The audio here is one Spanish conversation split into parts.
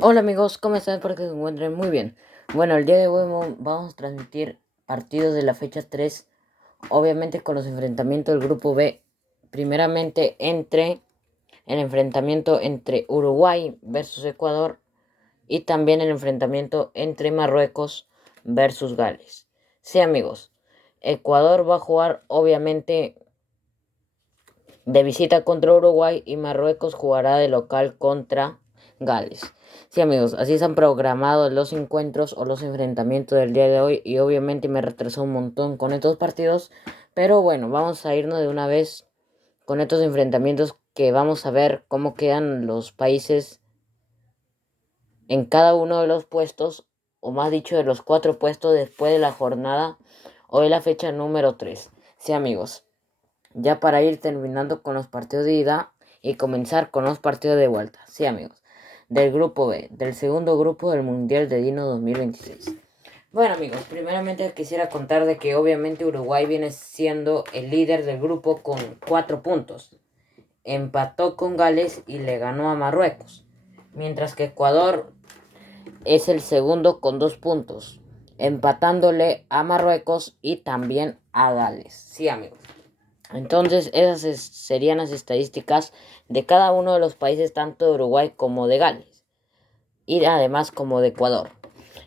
Hola amigos, ¿cómo están? Espero que se encuentren muy bien. Bueno, el día de hoy vamos a transmitir partidos de la fecha 3, obviamente con los enfrentamientos del grupo B. Primeramente el enfrentamiento entre Uruguay versus Ecuador y también el enfrentamiento entre Marruecos versus Gales. Sí amigos, Ecuador va a jugar obviamente de visita contra Uruguay y Marruecos jugará de local contra Gales. Sí amigos, así se han programado los encuentros o los enfrentamientos del día de hoy y obviamente me retrasó un montón con estos partidos, pero bueno, vamos a irnos de una vez con estos enfrentamientos que vamos a ver cómo quedan los países en cada uno de los puestos, o más dicho de los 4 puestos después de la jornada o de la fecha número 3. Sí amigos, ya para ir terminando con los partidos de ida y comenzar con los partidos de vuelta. Sí, amigos. Del grupo B, del segundo grupo del Mundial de Dino 2026. Bueno, amigos, primeramente quisiera contar de que obviamente Uruguay viene siendo el líder del grupo con 4 puntos. Empató con Gales y le ganó a Marruecos. Mientras que Ecuador es el segundo con 2 puntos, empatándole a Marruecos y también a Gales. Sí, amigos. Entonces, esas serían las estadísticas de cada uno de los países, tanto de Uruguay como de Gales, y además como de Ecuador.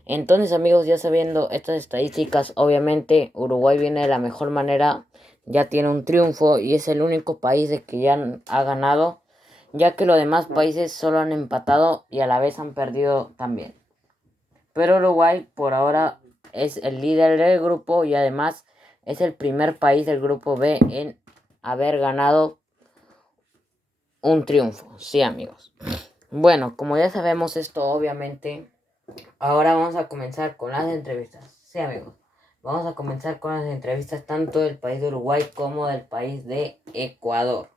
Entonces, amigos, ya sabiendo estas estadísticas, obviamente Uruguay viene de la mejor manera, ya tiene un triunfo y es el único país de que ya ha ganado, ya que los demás países solo han empatado y a la vez han perdido también. Pero Uruguay por ahora es el líder del grupo y además es el primer país del grupo B en haber ganado un triunfo. Sí, amigos. Bueno, como ya sabemos esto, obviamente, ahora vamos a comenzar con las entrevistas. Sí, amigos. Vamos a comenzar con las entrevistas tanto del país de Uruguay como del país de Ecuador.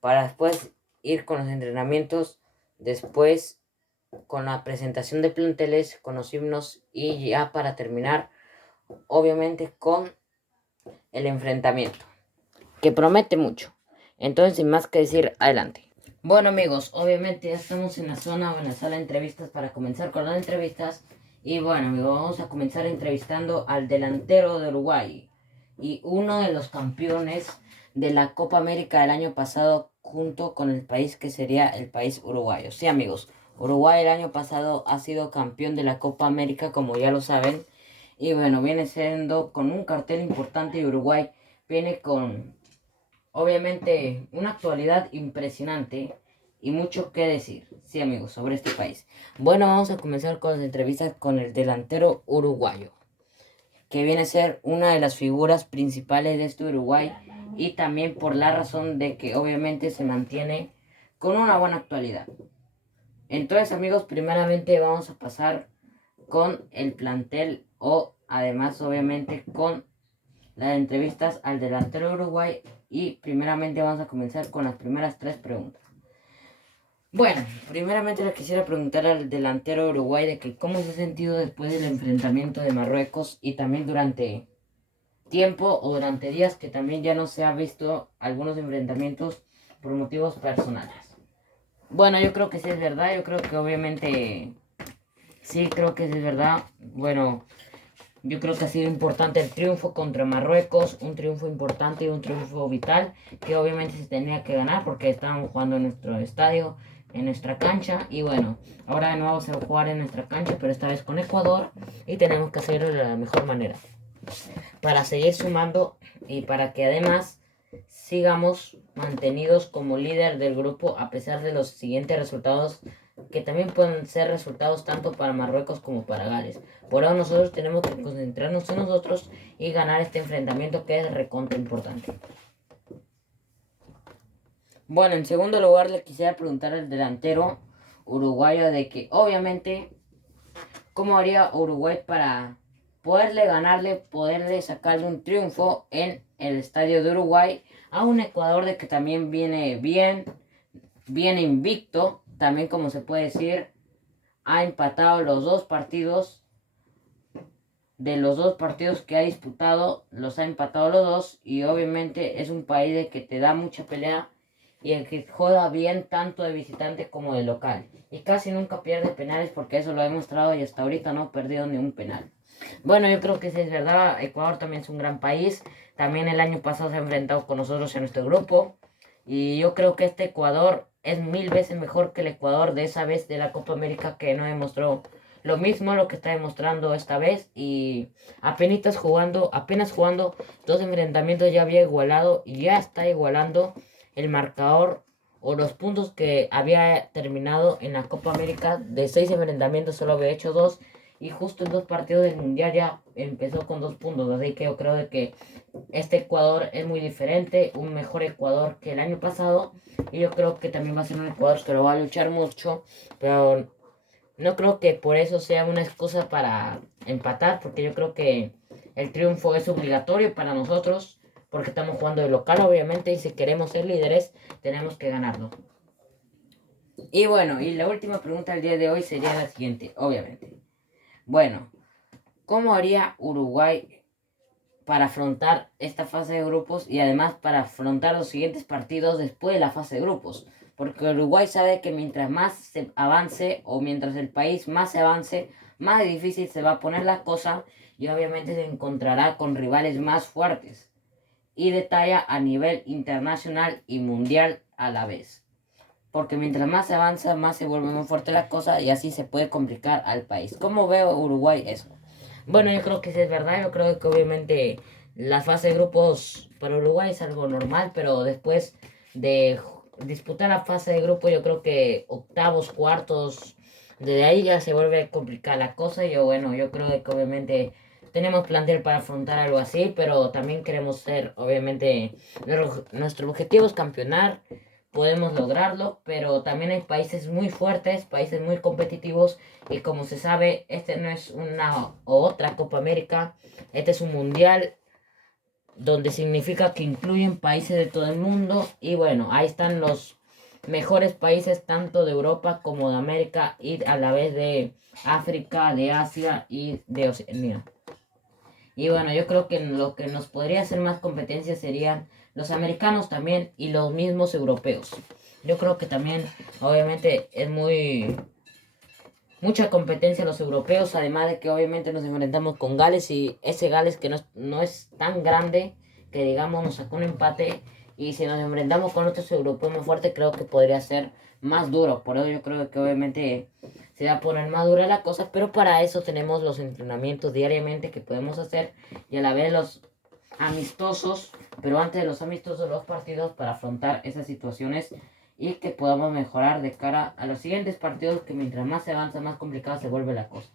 Para después ir con los entrenamientos, después con la presentación de planteles, con los himnos y ya para terminar, obviamente, con el enfrentamiento, que promete mucho. Entonces, sin más que decir, adelante. Bueno amigos, obviamente ya estamos en la zona o en la sala de entrevistas para comenzar con las entrevistas. Y bueno amigos, vamos a comenzar entrevistando al delantero de Uruguay y uno de los campeones de la Copa América del año pasado junto con el país que sería el país uruguayo. Sí amigos, Uruguay el año pasado ha sido campeón de la Copa América como ya lo saben. Y bueno, viene siendo con un cartel importante y Uruguay viene con obviamente una actualidad impresionante y mucho que decir, sí amigos, sobre este país. Bueno, vamos a comenzar con las entrevistas con el delantero uruguayo, que viene a ser una de las figuras principales de este Uruguay y también por la razón de que obviamente se mantiene con una buena actualidad. Entonces amigos, primeramente vamos a pasar con el plantel o además obviamente con las entrevistas al delantero de Uruguay y primeramente vamos a comenzar con las primeras 3 preguntas. Bueno, primeramente le quisiera preguntar al delantero de Uruguay de que cómo se ha sentido después del enfrentamiento de Marruecos y también durante tiempo o durante días que también ya no se ha visto algunos enfrentamientos por motivos personales. Bueno, yo creo que sí es verdad, yo creo que obviamente sí creo que sí es verdad. Bueno, yo creo que ha sido importante el triunfo contra Marruecos, un triunfo importante y un triunfo vital que obviamente se tenía que ganar porque estábamos jugando en nuestro estadio, en nuestra cancha y bueno, ahora de nuevo se va a jugar en nuestra cancha pero esta vez con Ecuador y tenemos que hacerlo de la mejor manera para seguir sumando y para que además sigamos mantenidos como líder del grupo a pesar de los siguientes resultados que también pueden ser resultados tanto para Marruecos como para Gales. Por ahora nosotros tenemos que concentrarnos en nosotros y ganar este enfrentamiento que es recontra importante. Bueno, en segundo lugar le quisiera preguntar al delantero uruguayo de que obviamente cómo haría Uruguay para poderle ganarle, poderle sacarle un triunfo en el estadio de Uruguay a un Ecuador de que también viene bien, viene invicto, también como se puede decir, ha empatado los 2 partidos, de los 2 partidos que ha disputado, los ha empatado los 2 y obviamente es un país de que te da mucha pelea y el que juega bien tanto de visitante como de local. Y casi nunca pierde penales porque eso lo ha demostrado y hasta ahorita no ha perdido ni un penal. Bueno, yo creo que sí es verdad, Ecuador también es un gran país. También el año pasado se ha enfrentado con nosotros en nuestro grupo. Y yo creo que este Ecuador es 1000 veces mejor que el Ecuador de esa vez de la Copa América que no demostró lo mismo lo que está demostrando esta vez. Y apenas jugando 2 enfrentamientos ya había igualado y ya está igualando el marcador o los puntos que había terminado en la Copa América. De 6 enfrentamientos solo había hecho 2 y justo en 2 partidos del Mundial ya empezó con 2 puntos. Así que yo creo de que este Ecuador es muy diferente, un mejor Ecuador que el año pasado. Y yo creo que también va a ser un Ecuador que lo va a luchar mucho, pero no creo que por eso sea una excusa para empatar, porque yo creo que el triunfo es obligatorio para nosotros, porque estamos jugando de local, obviamente, y si queremos ser líderes, tenemos que ganarlo. Y bueno, y la última pregunta del día de hoy sería la siguiente, obviamente. Bueno, ¿cómo haría Uruguay para afrontar esta fase de grupos y además para afrontar los siguientes partidos después de la fase de grupos? Porque Uruguay sabe que mientras más se avance o mientras el país más se avance, más difícil se va a poner la cosa y obviamente se encontrará con rivales más fuertes y de talla a nivel internacional y mundial a la vez. Porque mientras más se avanza, más se vuelve muy fuerte la cosa y así se puede complicar al país. ¿Cómo veo Uruguay eso? Bueno, yo creo que sí es verdad. Yo creo que obviamente la fase de grupos para Uruguay es algo normal, pero después de disputar la fase de grupo, yo creo que octavos, cuartos, desde ahí ya se vuelve complicada la cosa. Y yo, bueno, yo creo que obviamente tenemos plantel para afrontar algo así, pero también queremos ser, obviamente, nuestro objetivo es campeonar. Podemos lograrlo, pero también hay países muy fuertes, países muy competitivos y como se sabe, este no es una o otra Copa América, este es un mundial donde significa que incluyen países de todo el mundo y bueno, ahí están los mejores países tanto de Europa como de América y a la vez de África, de Asia y de Oceanía. Y bueno, yo creo que lo que nos podría hacer más competencia serían los americanos también y los mismos europeos. Yo creo que también, obviamente, es mucha competencia los europeos, además de que obviamente nos enfrentamos con Gales y ese Gales que no es tan grande que digamos nos sacó un empate y si nos enfrentamos con otros europeos más fuertes creo que podría ser más duro, por eso yo creo que obviamente se va a poner más dura la cosa, pero para eso tenemos los entrenamientos diariamente que podemos hacer y a la vez los amistosos, pero antes de los amistosos los partidos para afrontar esas situaciones y que podamos mejorar de cara a los siguientes partidos que mientras más se avanza más complicada se vuelve la cosa.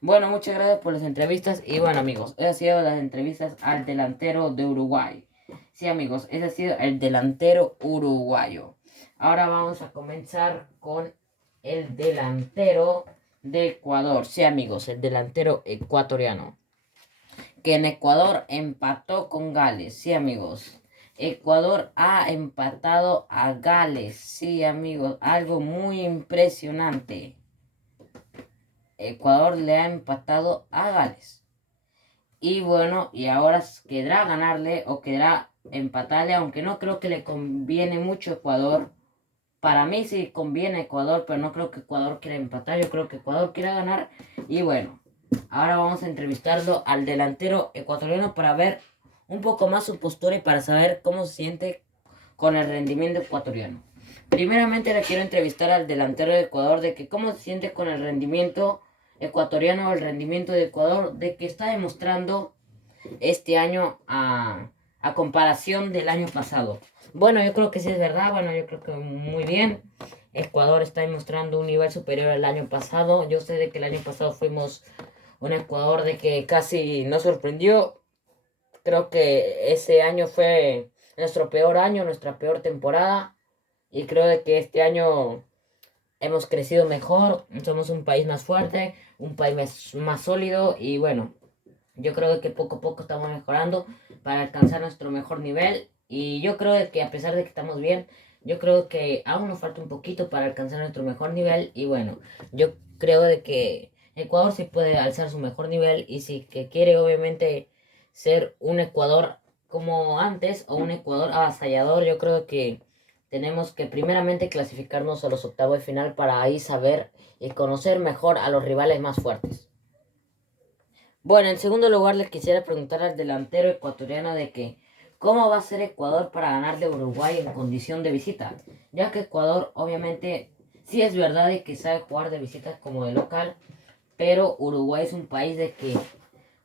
Bueno, muchas gracias por las entrevistas y bueno amigos, esas han sido las entrevistas al delantero de Uruguay. Sí amigos, ese ha sido el delantero uruguayo. Ahora vamos a comenzar con el delantero de Ecuador. Sí amigos, el delantero ecuatoriano. Que en Ecuador empató con Gales. Sí amigos. Ecuador ha empatado a Gales. Sí, amigos, algo muy impresionante. Ecuador le ha empatado a Gales. Y bueno, y ahora quedará ganarle o quedará empatarle, aunque no creo que le conviene mucho a Ecuador. Para mí sí conviene a Ecuador, pero no creo que Ecuador quiera empatar. Yo creo que Ecuador quiera ganar. Y bueno, ahora vamos a entrevistarlo al delantero ecuatoriano para ver un poco más su postura y para saber cómo se siente con el rendimiento ecuatoriano. Primeramente le quiero entrevistar al delantero de Ecuador de que cómo se siente con el rendimiento ecuatoriano, el rendimiento de Ecuador, de que está demostrando este año a comparación del año pasado. Bueno, yo creo que sí es verdad, bueno, yo creo que muy bien. Ecuador está demostrando un nivel superior al año pasado. Yo sé de que el año pasado fuimos un Ecuador de que casi nos sorprendió. Creo que ese año fue nuestro peor año, nuestra peor temporada. Y creo de que este año hemos crecido mejor, somos un país más fuerte, un país más sólido y bueno, yo creo que poco a poco estamos mejorando para alcanzar nuestro mejor nivel y yo creo que a pesar de que estamos bien, yo creo que aún nos falta un poquito para alcanzar nuestro mejor nivel y bueno, yo creo de que Ecuador sí puede alzar su mejor nivel y si que quiere obviamente ser un Ecuador como antes o un Ecuador avasallador. Yo creo que tenemos que primeramente clasificarnos a los octavos de final para ahí saber y conocer mejor a los rivales más fuertes. Bueno, en segundo lugar les quisiera preguntar al delantero ecuatoriano de que ¿cómo va a ser Ecuador para ganarle a Uruguay en condición de visita? Ya que Ecuador obviamente sí es verdad de que sabe jugar de visita como de local, pero Uruguay es un país de que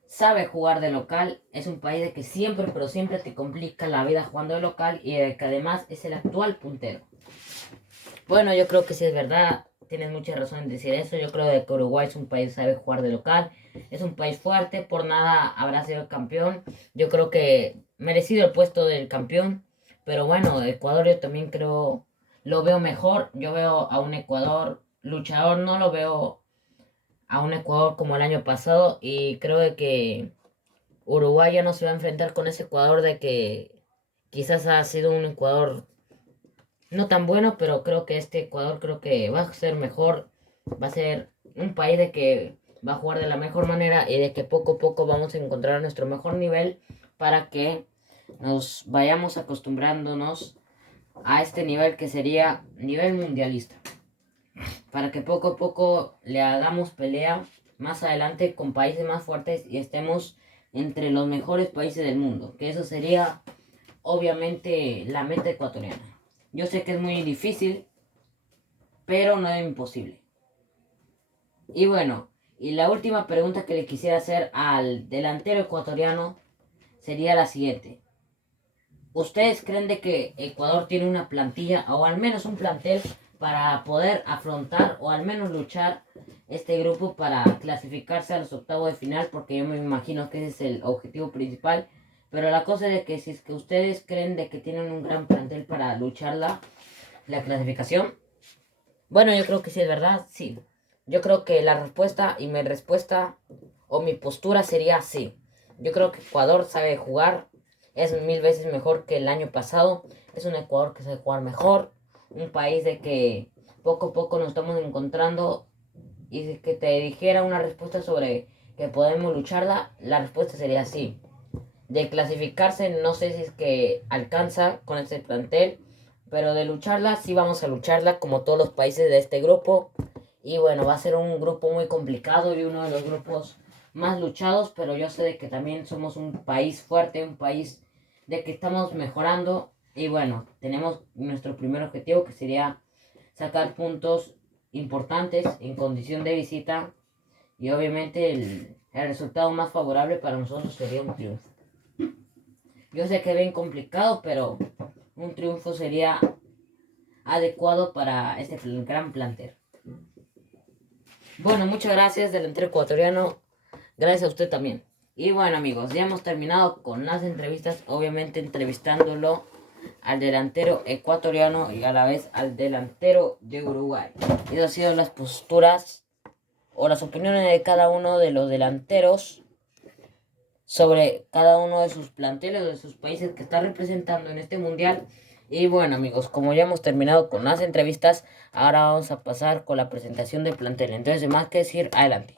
sabe jugar de local, es un país de que siempre, pero siempre te complica la vida jugando de local y de que además es el actual puntero. Bueno, yo creo que sí es verdad, tienes mucha razón en decir eso. Yo creo que Uruguay es un país que sabe jugar de local, es un país fuerte, por nada habrá sido campeón. Yo creo que merecido el puesto del campeón, pero bueno, Ecuador yo también creo, lo veo mejor. Yo veo a un Ecuador luchador, no lo veo a un Ecuador como el año pasado y creo de que Uruguay ya no se va a enfrentar con ese Ecuador de que quizás ha sido un Ecuador no tan bueno, pero creo que este Ecuador creo que va a ser mejor, va a ser un país de que va a jugar de la mejor manera y de que poco a poco vamos a encontrar nuestro mejor nivel para que nos vayamos acostumbrándonos a este nivel que sería nivel mundialista, para que poco a poco le hagamos pelea más adelante con países más fuertes y estemos entre los mejores países del mundo, que eso sería obviamente la meta ecuatoriana. Yo sé que es muy difícil, pero no es imposible. Y bueno, y la última pregunta que le quisiera hacer al delantero ecuatoriano sería la siguiente. ¿Ustedes creen de que Ecuador tiene una plantilla o al menos un plantel para poder afrontar o al menos luchar este grupo para clasificarse a los octavos de final? Porque yo me imagino que ese es el objetivo principal. Pero la cosa es de que si es que ustedes creen de que tienen un gran plantel para luchar la clasificación, bueno, yo creo que sí es verdad, sí. Yo creo que la respuesta y mi respuesta o mi postura sería sí. Yo creo que Ecuador sabe jugar, es 1000 veces mejor que el año pasado. Es un Ecuador que sabe jugar mejor, un país de que poco a poco nos estamos encontrando. Y si que te dijera una respuesta sobre que podemos lucharla, la respuesta sería sí. De clasificarse, no sé si es que alcanza con este plantel, pero de lucharla, sí vamos a lucharla como todos los países de este grupo. Y bueno, va a ser un grupo muy complicado y uno de los grupos más luchados, pero yo sé de que también somos un país fuerte, un país de que estamos mejorando. Y bueno, tenemos nuestro primer objetivo que sería sacar puntos importantes en condición de visita. Y obviamente el resultado más favorable para nosotros sería un triunfo. Yo sé que es bien complicado, pero un triunfo sería adecuado para este gran plantel. Bueno, muchas gracias, delantero ecuatoriano. Gracias a usted también. Y bueno, amigos, ya hemos terminado con las entrevistas, obviamente entrevistándolo al delantero ecuatoriano y a la vez al delantero de Uruguay. Esas han sido las posturas o las opiniones de cada uno de los delanteros sobre cada uno de sus planteles o de sus países que está representando en este mundial. Y bueno, amigos, como ya hemos terminado con las entrevistas, ahora vamos a pasar con la presentación del plantel. Entonces, sin más que decir, adelante.